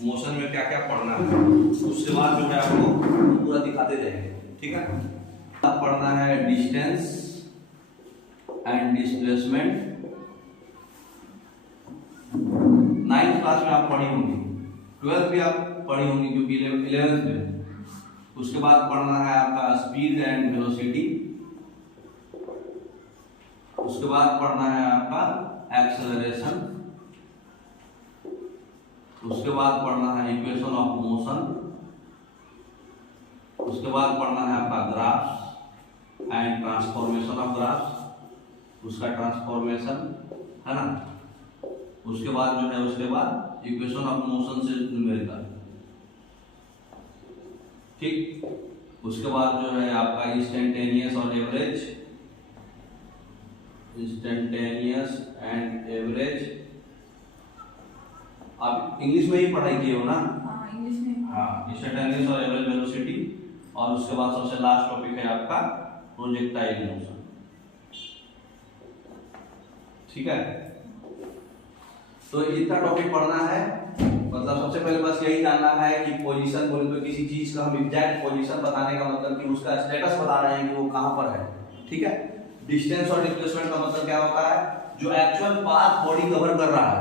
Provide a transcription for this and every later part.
Motion में क्या क्या पढ़ना है, उसके बाद जो है आपको पूरा दिखाते जाएंगे। ठीक है, अब पढ़ना है distance and displacement. 9th class में आप पढ़ी होंगी, 12th भी आप पढ़ी होंगी क्योंकि 11th में। उसके बाद पढ़ना है आपका स्पीड एंड वेलोसिटी। उसके बाद पढ़ना है आपका एक्सेलरेशन। उसके बाद पढ़ना है इक्वेशन ऑफ मोशन। उसके बाद पढ़ना है आपका graphs and transformation of graphs, उसका ट्रांसफॉर्मेशन है ना। उसके बाद जो है उसके बाद इक्वेशन ऑफ मोशन से न्यूमेरिकल। ठीक, उसके बाद जो है आपका इंस्टेंटेनियस और एवरेज, इंस्टेंटेनियस एंड एवरेज। आप इंग्लिश में ही पढ़ाई किए हो ना? हाँ, इंग्लिश में। हाँ, इंस्टेंटेनियस और एवरेज वेलोसिटी। और उसके बाद सबसे लास्ट टॉपिक है आपका प्रोजेक्टाइल मोशन। ठीक है, तो इतना टॉपिक पढ़ना है। मतलब सबसे पहले बस यही जानना है कि पोजीशन बोले तो किसी चीज का हम एग्जैक्ट पोजीशन बताने का मतलब कि उसका स्टेटस बता रहे हैं कि वो कहां पर है। ठीक है, डिस्टेंस और डिस्प्लेसमेंट का मतलब क्या होता है, जो एक्चुअल पाथ बॉडी कवर कर रहा है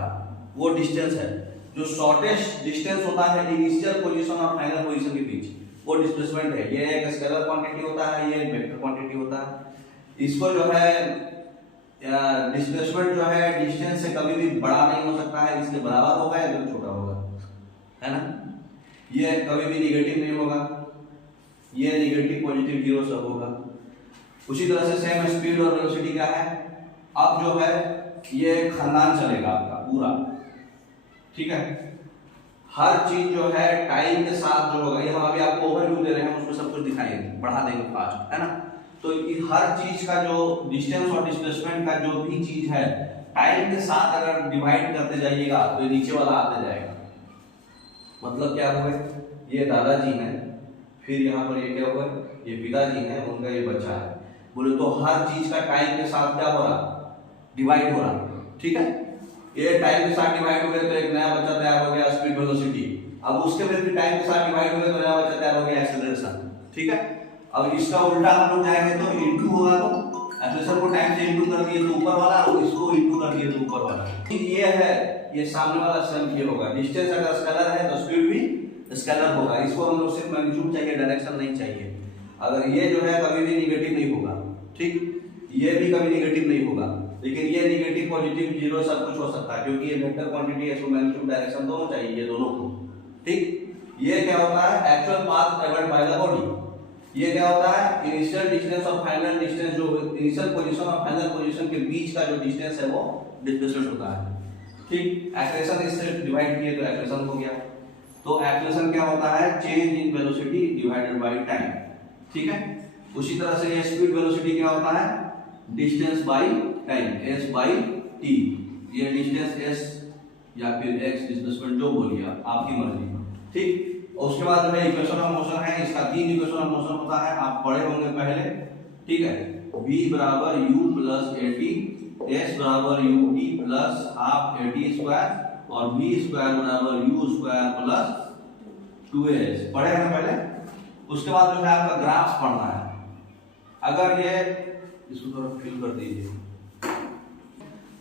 वो डिस्टेंस है। जो शॉर्टेस्ट डिस्टेंस होता है इनिशियल पोजीशन और फाइनल पोजीशन के बीच, वो डिस्प्लेसमेंट है। ये एक स्केलर क्वांटिटी होता है, ये एक वेक्टर क्वांटिटी होता है। इसको जो है डिस्प्लेसमेंट जो है डिस्टेंस से कभी भी बड़ा नहीं हो सकता है, इसके बराबर होगा या फिर छोटा होगा, है ना। ये कभी भी निगेटिव नहीं होगा, ये निगेटिव पॉजिटिव जीरो सब होगा। उसी तरह से सेम स्पीड और वेलोसिटी क्या है, अब जो है ये खानदान चलेगा आपका पूरा। ठीक है, हर चीज जो है टाइम के साथ जो होगा, ये हम अभी आपको ओवरव्यू दे रहे हैं, उसमें सब कुछ दिखाएंगे, बढ़ा देंगे फास्ट, है ना। तो हर चीज का जो डिस्टेंस और डिस्प्लेसमेंट का जो भी चीज है टाइम के साथ अगर डिवाइड करते जाइएगा तो ये नीचे वाला आते जाएगा। मतलब क्या हुआ, ये दादाजी हैं, फिर यहाँ पर ये क्या हुआ, ये पिताजी हैं, उनका ये बच्चा है। बोले तो हर चीज का टाइम के साथ क्या हो रहा, डिवाइड हो रहा। ठीक है, ये टाइम के साथ डिवाइड हो गया तो एक नया बच्चा तैयार हो गया स्पीड वेलोसिटी। अब उसके फिर टाइम के साथ डिवाइड हो गया तो नया बच्चा तैयार हो गया एक्सेलरेशन। ठीक है, अब इसका उल्टा हम लोग जाएंगे तो इनटू होगा, तो एक्सेलरेशन को टाइम से इनटू कर दिए तो ऊपर वाला, और इसको इनटू कर दिए तो ऊपर वाला। ये है, ये सामने वाला सेम ये होगा। डिस्टेंस अगर स्केलर है तो स्पीड भी स्केलर होगा। इसको हम लोग सिर्फ मैग्नीट्यूड चाहिए, डायरेक्शन नहीं चाहिए। अगर ये जो है कभी भी निगेटिव नहीं होगा, ठीक, ये भी कभी निगेटिव नहीं होगा, लेकिन ये निगेटिव पॉजिटिव जीरो सब कुछ हो सकता है क्योंकि ये वेक्टर क्वांटिटी है, इसको मैग्नीट्यूड डायरेक्शन दोनों चाहिए, ये दोनों को। ठीक, ये क्या होता है actual path travelled by the body. ये क्या होता है इनिशियल डिस्टेंस और फाइनल डिस्टेंस, जो इनिशियल पोजीशन और फाइनल पोजीशन के बीच का जो डिस्टेंस है वो डिस्प्लेसमेंट होता है। ठीक, एक्सेलरेशन इससे डिवाइड किए तो एक्सेलरेशन हो गया। तो एक्सेलरेशन क्या होता है, change in velocity divided by time. ठीक है, उसी तरह से ये स्पीड वेलोसिटी क्या होता है, distance by time, s by t। ये डिस्टेंस s या फिर x, डिस्प्लेसमेंट जो बोलिए आपकी मर्जी। ठीक, और उसके बाद में इक्वेशन ऑफ मोशन है, इसका 3 इक्वेशन ऑफ मोशन होता है, आप पढ़े होंगे पहले। ठीक है, v बराबर u प्लस at, s बराबर ut plus half at square और v स्क्वायर बराबर u स्क्वायर प्लस 2s। पढ़े हैं पहले। उसके बाद जो है आपका ग्राफ्स पढ़ना है। अगर ये इसको थोड़ा फिल कर दीजिए,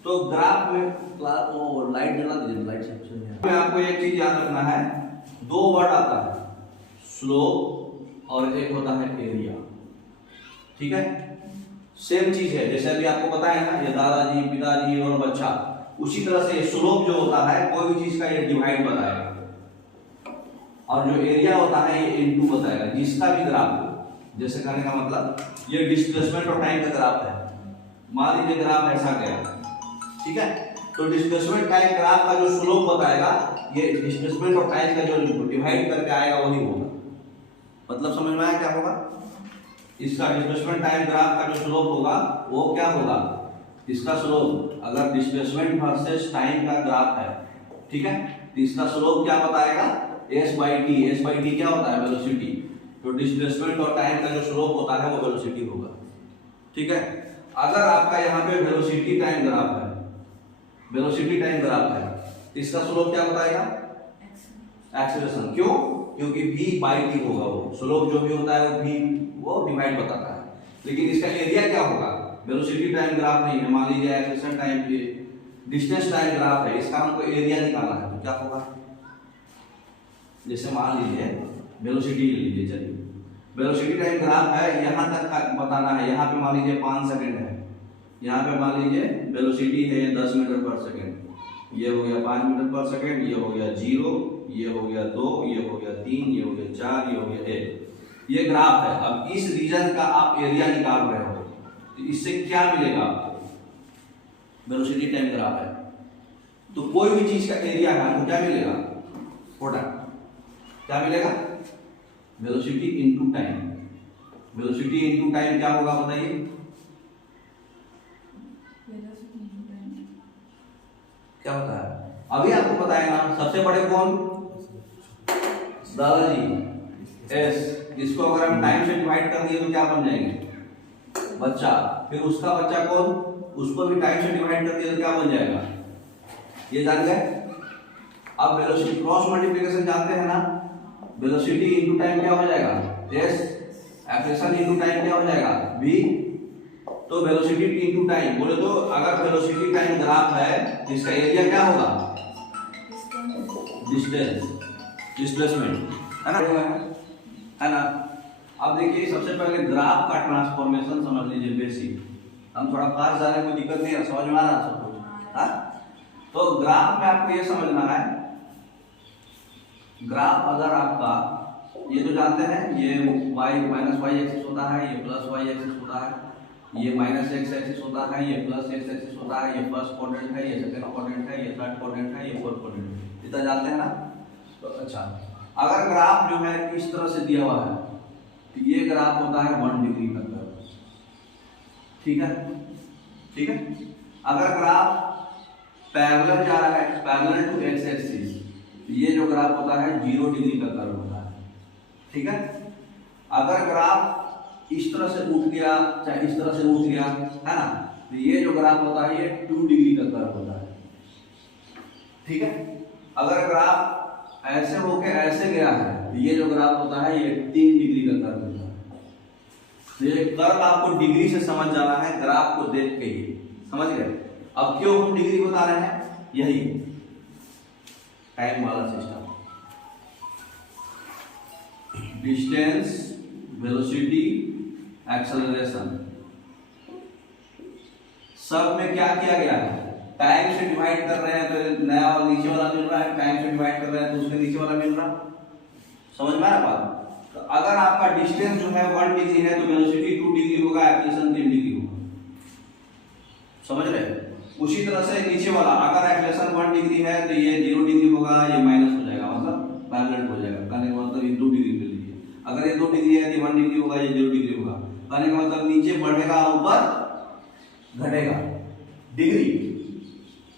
तो ग्राफ में वो लाइट जला दीजिए, लाइट से आपको एक चीज याद रखना है, दो वर्ड आता है, स्लोप और एक होता है एरिया। ठीक है, सेम चीज है, जैसे अभी आपको पता है ना, ये दादाजी, पिताजी और बच्चा, उसी तरह से स्लोप जो होता है कोई भी चीज का ये डिवाइड बताएगा, और जो एरिया होता है ये इनटू बताएगा, जिसका भी ग्राफ हो। जैसे कहने का मतलब ये डिस्प्लेसमेंट और टाइम का ग्राफ है, मान लीजिए ग्राफ ऐसा गया। ठीक है, तो डिस्प्लेसमेंट टाइम ग्राफ का जो स्लोप बताएगा, ये डिस्प्लेसमेंट और टाइम का जो डिवाइड करके आएगा वही होगा। मतलब समझ में आया क्या होगा, इसका डिस्प्लेसमेंट टाइम ग्राफ का जो स्लोप होगा वो क्या होगा, इसका स्लोप अगर डिस्प्लेसमेंट वर्सेस टाइम का ग्राफ है, ठीक है, तो इसका स्लोप क्या बताएगा, s by T. s by T क्या होता है, वेलोसिटी। तो डिस्प्लेसमेंट और टाइम का जो स्लोप होता है वो वेलोसिटी होगा। ठीक है, अगर आपका यहाँ पे वेलोसिटी टाइम ग्राफ है, वेलोसिटी टाइम ग्राफ है, इसका स्लोप क्या बताएगा, एक्सेलरेशन। क्यों? क्योंकि v बाई टी होगा, वो स्लोप जो भी होता है वो v वो डिवाइड बताता है। लेकिन इसका एरिया क्या होगा? वेलोसिटी टाइम ग्राफ नहीं है, मान लीजिए acceleration time distance time graph है, इसका हमको एरिया निकालना है तो क्या होगा? जैसे मान लीजिए वेलोसिटी ले लीजिए, चलिए वेलोसिटी टाइम ग्राफ है, यहाँ तक का बताना है। यहाँ पे मान लीजिए 5 सेकंड है, यहाँ पे मान लीजिए वेलोसिटी है 10 मीटर पर सेकंड, ये हो गया 5 मीटर पर सेकंड, ये हो गया 0, ये हो गया 2, ये हो गया 3, ये हो गया 4, ये हो गया 1। ये ग्राफ है। अब इस रीजन का आप एरिया निकाल रहे हो तो इससे क्या मिलेगा आपको? वेलोसिटी टाइम ग्राफ है तो कोई भी चीज का एरिया है तो क्या मिलेगा? प्रोडक्ट क्या मिलेगा? Velocity into time. Velocity into time क्या होगा बताइए? क्या होता है? अभी आपको पता है ना, सबसे बड़े कौन? दादाजी एस। इसको अगर हम टाइम से डिवाइड कर दिए तो क्या बन जाएंगे? बच्चा। फिर उसका बच्चा कौन? उसको भी टाइम से डिवाइड कर दिया तो क्या बन जाएगा? ये जान गए। अब वेलोसिटी क्रॉस मल्टीप्लिकेशन जानते हैं ना, वेलोसिटी इनटू टाइम क्या हो जाएगा? एस। एक्सेलरेशन इनटू टाइम क्या हो जाएगा? v। तो वेलोसिटी इनटू टाइम बोले तो अगर वेलोसिटी टाइम ग्राफ है इसका एरिया क्या होगा? डिस्टेंस, डिस्प्लेसमेंट, है ना? अब देखिए सबसे पहले ग्राफ का ट्रांसफॉर्मेशन समझ लीजिए बेसिक। हम थोड़ा फास्ट जा रहे हैं, कोई दिक्कत नहीं है, समझ में आ रहा है सब कुछ? हाँ, तो ग्राफ में आपको ये समझना है, ग्राफ अगर आपका ये तो जानते हैं ये y माइनस वाई एक्सिस होता है, ये प्लस वाई एक्सिस होता है, ये माइनस एक्स एक्सिस होता है, ये प्लस एक्स एक्सिस होता है, ये फर्स्ट क्वाड्रेंट है, ये सेकंड क्वाड्रेंट है, ये थर्ड क्वाड्रेंट है, ये फोर्थ क्वाड्रेंट है। इतना जानते हैं ना? तो अच्छा, अगर ग्राफ जो है इस तरह से दिया हुआ है तो ये ग्राफ होता है 1 डिग्री का कर्व, ठीक है? ठीक है। अगर ग्राफ पैरेलल जा रहा है, पैरेलल टू एक्स एक्सिस, ये जो ग्राफ होता है 0 डिग्री का कर्व होता है, ठीक है? अगर ग्राफ इस तरह से उठ गया चाहे इस तरह से उठ गया, है ना, तो ये जो ग्राफ होता है ये 2 डिग्री का कर्व होता है, ठीक है? अगर ग्राफ ऐसे होके ऐसे गया है तो ये जो ग्राफ होता है ये 3 डिग्री का कर्व होता है। तो ये कर्व आपको डिग्री से समझ जाना है, ग्राफ को देख के ही समझ गए। अब क्यों हम डिग्री बता रहे हैं? यही टाइम वाला सिस्टम, डिस्टेंस, वेलोसिटी, एक्सेलरेशन, सब में क्या किया गया है? टाइम से डिवाइड कर रहे हैं तो नया और नीचे वाला मिल रहा है, टाइम से डिवाइड कर रहे हैं तो उसके नीचे वाला मिल रहा। समझ में आ रहा बात? तो अगर आपका डिस्टेंस जो है 1 डिग्री है तो वेलोसिटी 2 डिग्री होगा, एक्सेलरेशन 3 डिग्री होगा। समझ रहे? उसी तरह से नीचे वाला अगर एक्सेलरेशन 1 डिग्री है तो ये 0 डिग्री होगा, ये माइनस हो जाएगा, मतलब पैरेलल हो जाएगा। कहने का मतलब ये 2 डिग्री ले लीजिए। अगर ये 2 डिग्री है तो 1 डिग्री होगा, ये 0 डिग्री होगा। कहने का मतलब नीचे बढ़ेगा ऊपर घटेगा डिग्री।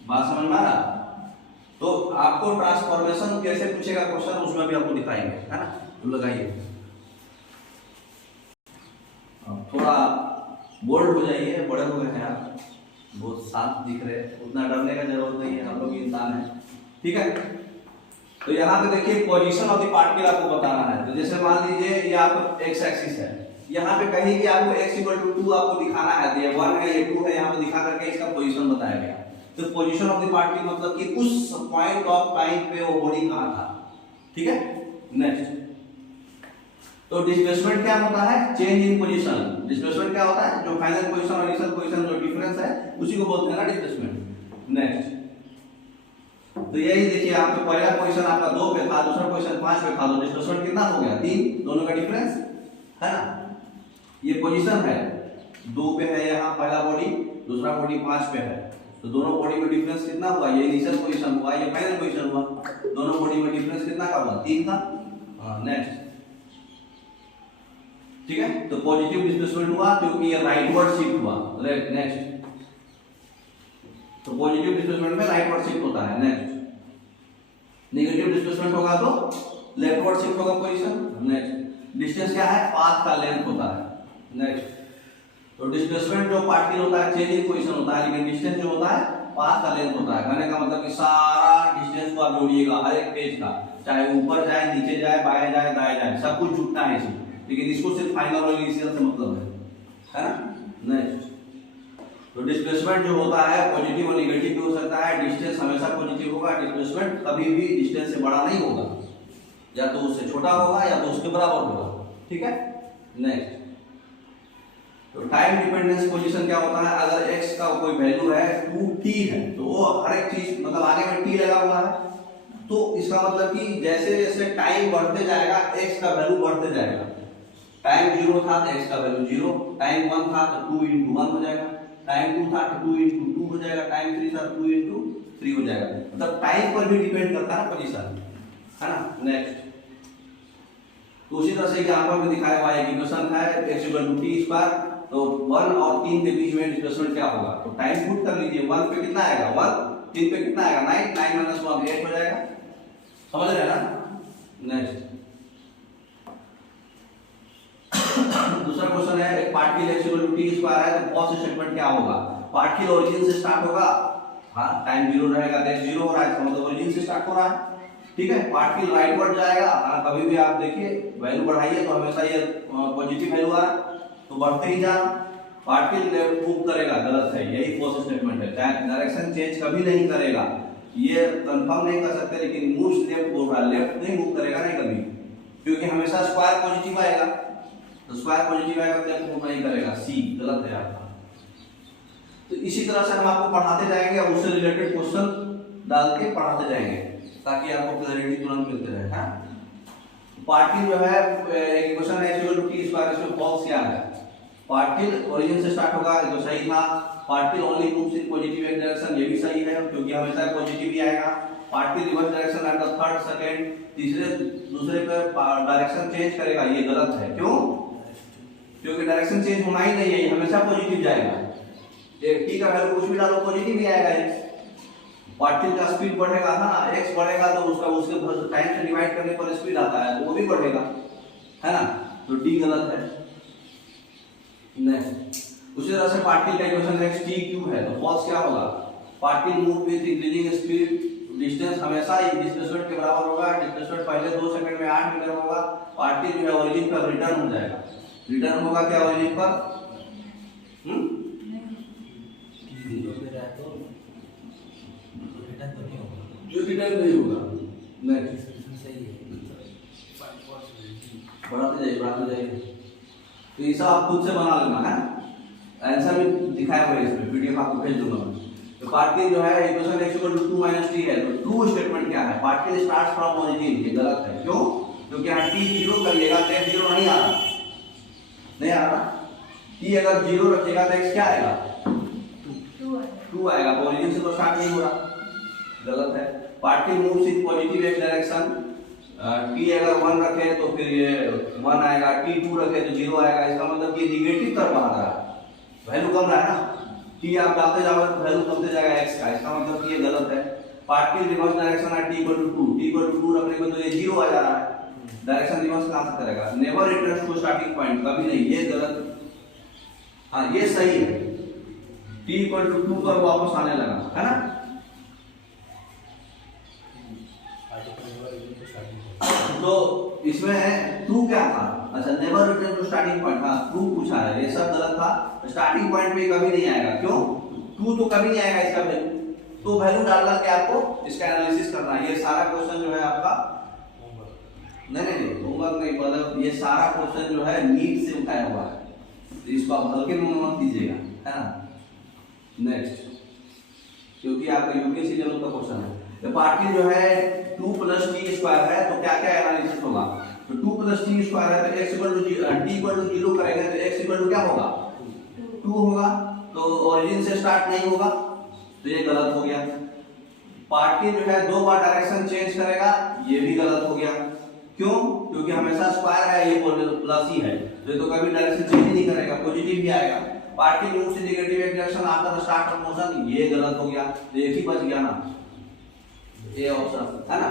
बात समझ में आ रहा? तो आपको ट्रांसफॉर्मेशन कैसे पूछेगा क्वेश्चन, उसमें भी आपको दिखाएंगे, है ना? तो लगाइए, थोड़ा बोल्ड हो जाइए, बड़े हो गए हैं आप, बहुत शांत दिख रहे हैं, उतना डरने का जरूरत नहीं है, हम लोग इंसान हैं, ठीक है? तो यहाँ पे देखिए पोजीशन ऑफ द पार्टिकल आपको बताना है। तो जैसे मान लीजिए ये आपको एक्स एक्सिस है, यहाँ पे कहीं भी आपको x = 2 आपको दिखाना है, तो ये 1 है ये 2 है, यहाँ पे दिखा करके इसका पोजीशन बताया गया। तो पोजीशन ऑफ द पार्टिकल मतलब कि उस पॉइंट ऑफ टाइम पे वो बॉडी कहाँ था, ठीक है? नेक्स्ट, तो डिस्प्लेसमेंट क्या होता है? Change in position. डिस्प्लेसमेंट क्या होता है? जो फाइनल पोजीशन और इनिशियल पोजीशन जो डिफरेंस है उसी को बोलते हैं ना डिस्प्लेसमेंट। नेक्स्ट, तो यही देखिए यहाँ पे पहला पोजीशन आपका 2 पे था, दूसरा पोजीशन 5 पे था, तो डिस्प्लेसमेंट कितना हो गया? 3, दोनों का डिफरेंस, है ना? ये पोजीशन है 2 पे है, यहाँ पहला बॉडी, दूसरा बॉडी 5 पे है, तो दोनों बॉडी में डिफरेंस कितना हुआ? ये इनिशियल पोजीशन हुआ, ये फाइनल पोजीशन हुआ, दोनों बॉडी में डिफरेंस कितना का हुआ? 3 का। हाँ, नेक्स्ट, ठीक है? तो पॉजिटिव डिस्प्लेसमेंट हुआ क्योंकि ये राइटवर्ड शिफ्ट हुआ। नेक्स्ट, तो पॉजिटिव डिस्प्लेसमेंट में राइटवर्ड शिफ्ट होता है। नेक्स्ट, नेगेटिव डिस्प्लेसमेंट होगा तो लेफ्टवर्ड शिफ्ट होगा पोजीशन। नेक्स्ट, डिस्टेंस क्या है? पाथ का लेंथ होता है। नेक्स्ट, तो डिस्प्लेसमेंट जो पार्टिकल होता है चेंज इन पोजीशन होता है, लेकिन डिस्टेंस जो होता है पाथ का लेंथ होता है। कहने का मतलब कि सारा डिस्टेंस को आप जोड़िएगा हर एक पेज का, चाहे ऊपर जाए, नीचे जाए, बाएं जाए, दाएं जाए, सब कुछ जुटना है इसमें। लेकिन इसको सिर्फ फाइनल और इनिशियल से मतलब है ना। नेक्स्ट, तो डिस्प्लेसमेंट जो होता है पॉजिटिव और नेगेटिव भी हो सकता है। डिस्टेंस हमेशा पॉजिटिव होगा, डिस्प्लेसमेंट कभी भी डिस्टेंस से बड़ा नहीं होगा, या तो उससे छोटा होगा या तो उसके बराबर होगा। ठीक है। नेक्स्ट, तो टाइम डिपेंडेंस पोजीशन क्या होता है, अगर x का कोई वैल्यू है 2t है तो वो हर एक चीज मतलब आगे में t लगा हुआ है, तो इसका मतलब कि जैसे जैसे टाइम बढ़ते जाएगा x का वैल्यू बढ़ते जाएगा। टाइम 0 था तो x का वैल्यू 0, टाइम 1 था तो 2 × 1 हो जाएगा, टाइम 2 था तो 2 × 2 हो जाएगा, टाइम 3 था तो 2 × 3 हो जाएगा। मतलब टाइम पर भी डिपेंड करता है पोजीशन, है ना। नेक्स्ट, तो उसी तरह से यहाँ पर भी दिखाया हुआ है इक्वेशन है x = t², तो 1 और 3 के बीच में डिस्प्लेसमेंट क्या होगा, तो टाइम पुट कर लीजिए। 1 पे कितना आएगा 1, 3 पे कितना आएगा 9, 9 - 1 8 हो जाएगा। समझ रहे हैं ना। नेक्स्ट, दूसरा क्वेश्चन है एक पार्टिकल x = t² है तो फॉल्स स्टेटमेंट क्या होगा। पार्टिकल ओरिजिन से स्टार्ट होगा, हाँ टाइम 0 रहेगा तो x 0 हो रहा है, इसका मतलब ओरिजिन से स्टार्ट हो रहा है। ठीक है। पार्टिकल राइटवर्ड जाएगा, कभी भी आप देखिए वैल्यू बढ़ाइए तो हमेशा ये पॉजिटिव वैल्यू आ रहा है तो बढ़ते ही जाना। पार्टिकल लेफ्ट मूव करेगा, गलत है, यही फॉल्स स्टेटमेंट है। डायरेक्शन चेंज कभी नहीं करेगा, ये कंफर्म नहीं कर सकते, लेकिन मूव्स लेफ्ट बोल रहा है, लेफ्ट नहीं मूव करेगा नहीं कभी, क्योंकि हमेशा स्क्वायर पॉजिटिव आएगा, तो स्क्वायर पॉजिटिव आएगा तो लेफ्ट मूव नहीं करेगा, सी गलत है आपका। तो इसी तरह से हम आपको पढ़ाते जाएंगे और उससे रिलेटेड क्वेश्चन डाल के पढ़ाते जाएंगे ताकि आपको क्लैरिटी तुरंत मिलते रहे। हाँ, पार्टिकल जो है एक क्वेश्चन है x = t², इसमें फॉल्स क्या है। पार्टिकल ओरिजिन से स्टार्ट होगा तो सही था। Particle only moves in positive एक डायरेक्शन, ये भी सही है क्योंकि हमेशा पॉजिटिव ही आएगा। Particle reverse direction at the third second, दूसरे पे डायरेक्शन चेंज करेगा, ये गलत है। क्यों? क्योंकि डायरेक्शन चेंज होना ही नहीं है, ये हमेशा पॉजिटिव जाएगा। ये t का वैल्यू कुछ भी डालो पॉजिटिव ही आएगा। पार्टिकल का स्पीड बढ़ेगा ना, x बढ़ेगा तो उसका उसके टाइम से डिवाइड करने पर स्पीड आता है तो वो भी बढ़ेगा, है ना। तो d गलत है। नेक्स्ट, उसी तरह से पार्टिकल का इक्वेशन x t³ है तो फॉल्स क्या होगा। Particle move with increasing speed, distance हमेशा डिस्प्लेसमेंट के बराबर होगा। डिस्प्लेसमेंट पहले 2 सेकंड में 8 मीटर होगा। पार्टिकल जो है ओरिजिन पर रिटर्न हो जाएगा। रिटर्न होगा क्या ओरिजिन पर, जो रिटर्न नहीं होगा। नेक्स्ट, बढ़ाते जाइए तो ये सब आप खुद से बना लेना है। आंसर भी दिखाया हुआ है इसमें, पीडीएफ आपको भेज दूंगा मैं। तो पार्टिकल जो है इक्वेशन x = 2 - t है तो ट्रू स्टेटमेंट क्या है, पार्टिकल स्टार्ट्स फ्रॉम ओरिजिन, ये गलत है। क्यों? क्योंकि यहाँ t 0 करिएगा तो x 0 नहीं आ रहा, नहीं आ रहा। t अगर 0 रखिएगा तो x क्या आएगा 2 आएगा, ओरिजिन से तो स्टार्ट नहीं हो रहा, गलत है। पार्टिकल मूव्स इन पॉजिटिव एक डायरेक्शन, t अगर 1 रखे तो फिर ये 1 आएगा, t 2 रखे तो 0 आएगा, इसका मतलब ये नेगेटिव तरफ आ रहा है, वैल्यू कम रहा है ना। t आप डालते जाओगे तो वैल्यू कमते जाएगा x का, इसका मतलब ये गलत है। पार्टिकल रिवर्स डायरेक्शन है t = 2, t = 2 रखने पर तो ये 0 आ जा रहा है, डायरेक्शन रिवर्स कहां से करेगा। Never returns to starting point, कभी नहीं, ये गलत। हाँ ये सही है, t = 2 पर वापस आने लगा, है ना। तो इसमें ट्रू क्या था, अच्छा never return to starting point, हाँ ट्रू पूछा है, ये सब गलत था। स्टार्टिंग पॉइंट पे कभी नहीं आएगा, क्यों? ट्रू तो कभी नहीं आएगा इसका वैल्यू, तो वैल्यू डालना के आपको इसका एनालिसिस करना है। ये सारा क्वेश्चन जो है आपका नहीं होमवर्क नहीं, मतलब ये सारा क्वेश्चन जो है नीट से उठाया हुआ है, तो इसको आप हल्के में मत कीजिएगा, है ना। नेक्स्ट, क्योंकि आपका यूपीएससी लेवल का क्वेश्चन है। तो पार्टिकल जो है 2 + t² है तो क्या क्या एनालिसिस होगा, तो 2 + t² है तो x = t = 0 करेंगे तो x = क्या होगा 2 होगा, तो ओरिजिन से स्टार्ट नहीं होगा तो ये गलत हो गया। पार्टिकल जो है 2 बार डायरेक्शन चेंज करेगा, ये भी गलत हो गया। क्यों? क्योंकि हमेशा स्क्वायर है, ये प्लस ही है, तो ये तो कभी डायरेक्शन चेंज नहीं करेगा, पॉजिटिव ही आएगा। पार्टिकल मूव से नेगेटिव एक direction after start of motion, ये गलत हो गया, तो एक ही बच गया ना, ये ऑप्शन है ना।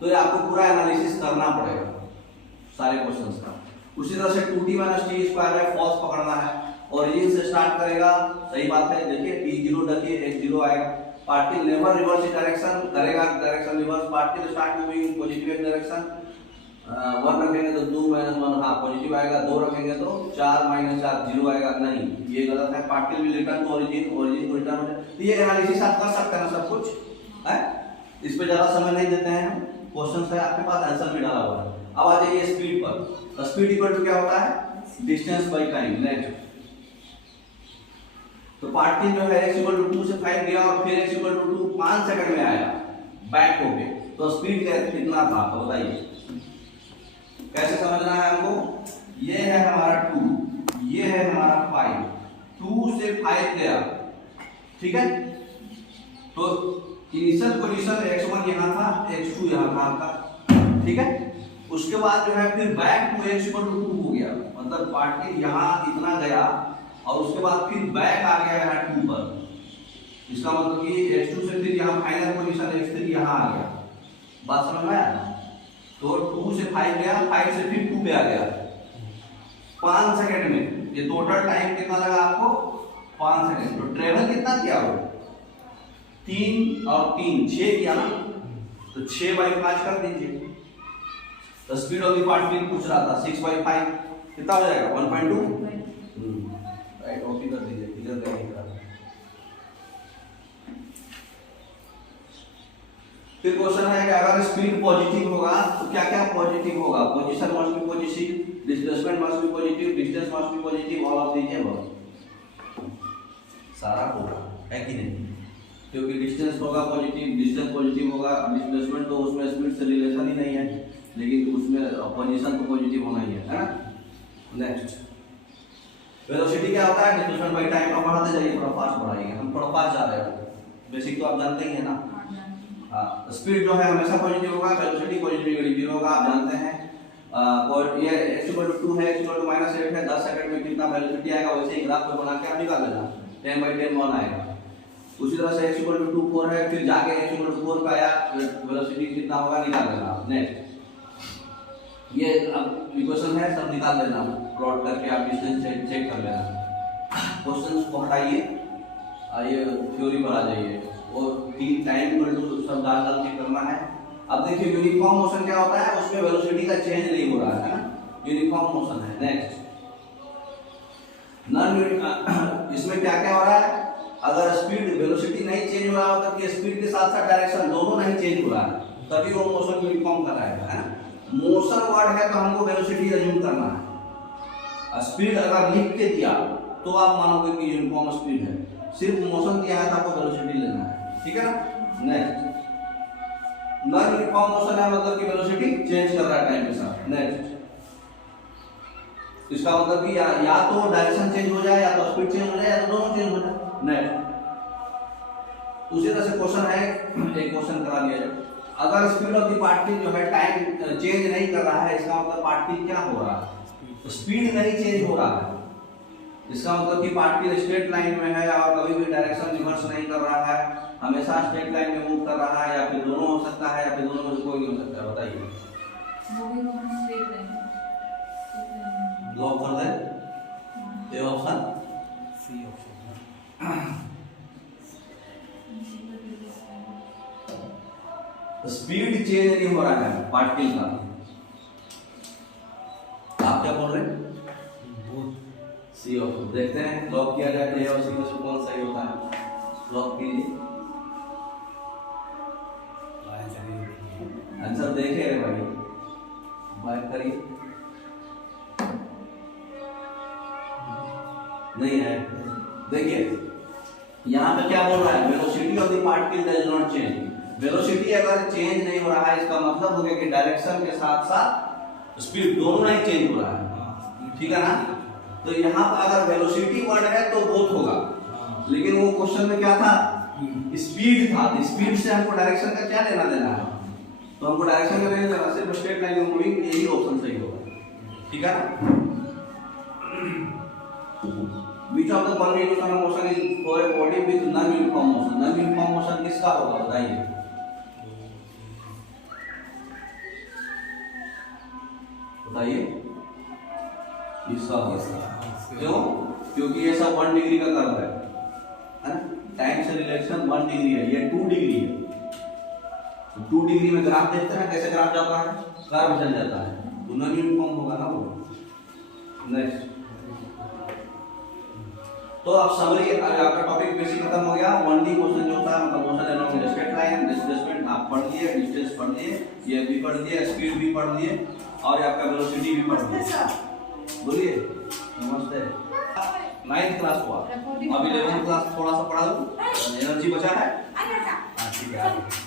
तो ये आपको पूरा एनालिसिस करना पड़ेगा सारे क्वेश्चंस का। उसी तरह से 2t - t² है, फॉल्स पकड़ना है, ओरिजिन से स्टार्ट करेगा, सही बात है। देखिए t 0 रखिए x 0 आएगा, पार्टिकल नेवर रिवर्स डायरेक्शन करेगा, direction reverse, particle start moving in positive direction, 1 रखेंगे तो 2 - 1 हाँ पॉजिटिव आएगा, 2 रखेंगे तो 4 - 4 0 आएगा, नहीं ये गलत है। Particle will return to origin, origin को रिटर्न हो जाए। तो ये एनालिसिस आप कर सकते हैं सब कुछ है, इस पे ज्यादा समय नहीं देते हैं। क्वेश्चन है आपके पास, आंसर भी डाला हुआ है। अब आ जाइए स्पीड पर। स्पीड इक्वल टू क्या होता है, डिस्टेंस बाय टाइम, नेट। तो पार्टिकल जो है x = 2 से 5 गया और फिर x = 2 5 सेकंड में आया बैक होके, तो स्पीड कितना था तो बताइए। कैसे समझना है हमको, ये है हमारा 2, ये है हमारा 5, 2 से 5 गया, ठीक है। तो इनिशियल पोजीशन x1 यहाँ था, x2 यहाँ था आपका, ठीक है। उसके बाद जो है फिर बैक टू x = 2 हो गया, मतलब पार्टिकल यहाँ इतना गया और उसके बाद फिर बैक आ गया है 2 पर। इसका मतलब कि x2 से फिर यहाँ फाइनल पोजीशन x3 यहाँ आ गया। बात समझ में आया? तो 2 से 5 गया, 5 से फिर 2 पे आ गया 5 सेकंड में। ये टोटल टाइम कितना लगा आपको, 5 सेकंड। तो ट्रेवल कितना किया वो, 3 और 3 6 किया ना, तो 6/5 कर दीजिए। तो स्पीड ऑफ द पार्टिकल पूछ रहा था, 6/5 कितना हो जाएगा, 1.2। राइट, कॉपी कर दीजिए, क्लियर करेंगे। फिर क्वेश्चन है कि अगर स्पीड पॉजिटिव होगा तो क्या क्या पॉजिटिव होगा, position must be positive, displacement must be positive, distance must be positive, all of दीजिए बस सारा होगा, है कि नहीं। क्योंकि डिस्टेंस होगा पॉजिटिव, डिस्टेंस पॉजिटिव होगा, डिस्प्लेसमेंट तो उसमें स्पीड से रिलेशन ही नहीं है, लेकिन उसमें पोजीशन तो पॉजिटिव होना ही है ना। नेक्स्ट वेलोसिटी क्या होता है, डिस्प्लेसमेंट बाय टाइम। अब बढ़ाते जाइए, थोड़ा फास्ट बढ़ाएंगे, हम थोड़ा फास्ट जा रहे हैं, बेसिक तो आप जानते ही है ना। हाँ, स्पीड जो है हमेशा पॉजिटिव होगा, वेलोसिटी पॉजिटिव नेगेटिव होगा, आप जानते हैं। और ये x = 2 है, x = -8 है, 10 सेकंड में कितना वेलोसिटी आएगा, वैसे ही ग्राफ पे बना के आप निकाल लेना, 10/10 1 आएगा। उसी तरह से x = 2 4 है, फिर जाके x = 4 पे आया, वेलोसिटी कितना होगा निकाल लेना। नेक्स्ट ये अब इक्वेशन है, सब निकाल लेना, प्लॉट करके आप डिस्टेंस चेक कर लेना। क्वेश्चंस को हटाइए, आइए थ्योरी पर आ जाइए, और टाइम इक्वल टू सब डाल के करना है। अब देखिए यूनिफॉर्म मोशन क्या होता है, उसमें वेलोसिटी का चेंज नहीं हो रहा है ना, यूनिफॉर्म मोशन है। नेक्स्ट नॉन, इसमें क्या क्या हो रहा है, अगर स्पीड वेलोसिटी नहीं चेंज हो रहा हो, तब स्पीड के साथ साथ डायरेक्शन दोनों नहीं चेंज हो रहा है, तभी वो मोशन यूनिफॉर्म कराएगा, है ना। मोशन वर्ड है तो हमको वेलोसिटी अज्यूम करना है। स्पीड अगर लिख के दिया तो आप मानोगे कि यूनिफॉर्म स्पीड है, सिर्फ मोशन दिया है तो आपको वेलोसिटी लेना है, ठीक है ना। नेक्स्ट नॉन यूनिफॉर्म मोशन है, मतलब कि वेलोसिटी चेंज कर रहा है टाइम के साथ। नेक्स्ट इसका मतलब कि या तो डायरेक्शन चेंज हो जाए, या तो स्पीड चेंज हो जाए, या तो दोनों चेंज हो जाए। नेक्स्ट उसी तरह से क्वेश्चन है, एक क्वेश्चन करा दिया जाए, अगर स्पीड ऑफ द पार्टिकल जो है टाइम चेंज नहीं कर रहा है, इसका मतलब पार्टिकल क्या हो रहा है, स्पीड नहीं चेंज हो रहा है। इसका मतलब कि पार्टिकल स्ट्रेट लाइन में है और कभी भी डायरेक्शन रिवर्स नहीं कर रहा है, हमेशा स्ट्रेट लाइन में मूव कर रहा है, या फिर दोनों हो सकता है, या फिर दोनों में से कोई नहीं हो सकता है, बताइए। लॉक कर दे, ये option C option. Speed change नहीं हो रहा है पार्टिकल का, आप क्या बोल रहे हैं, सी ऑप्शन। देखते हैं लॉक किया जाए तो ये और सी में से कौन सही होता है, लॉक कीजिए। आंसर देखे रे भाई, बात करिए, नहीं है। देखिए यहाँ पे क्या बोल रहा है, velocity of the particle does not change. Velocity अगर चेंज नहीं हो रहा है, इसका मतलब हो गया कि डायरेक्शन के साथ साथ स्पीड दोनों नहीं चेंज हो रहा है, ठीक है ना। तो यहाँ पर अगर वेलोसिटी वर्ड है तो बोथ होगा, लेकिन वो क्वेश्चन में क्या था, स्पीड था, स्पीड से हमको डायरेक्शन का क्या लेना देना है, तो हमको डायरेक्शन का लेना देना सिर्फ स्ट्रेट लाइन में मूविंग, यही ऑप्शन सही होगा, ठीक है। Which of the following uniform motion is for a body with non-uniform motion? Non-uniform motion किसका होगा बताइए। बताइए इसका होगा, क्यों, क्योंकि ये सब 1 डिग्री का कर्व है, टाइम से रिलेशन 1 डिग्री है, ये 2 डिग्री है। 2 डिग्री में ग्राफ देखते हैं कैसे ग्राफ जाता है, कर्व चल जाता है, तो नॉन यूनिफॉर्म होगा ना वो। नेक्स्ट, तो अब समरी आपका टॉपिक बेसिक खत्म हो गया। 1D क्वेश्चन जो होता है मतलब motion along straight line, displacement आप पढ़ लिए, डिस्टेंस पढ़ लिए, ये भी पढ़ लिए, स्पीड भी पढ़ लिए और आपका वेलोसिटी भी पढ़ लिए। बोलिए नमस्ते। 9th क्लास हुआ, अब 11th क्लास थोड़ा सा पढ़ा दो, एनर्जी बचा है। ठीक है।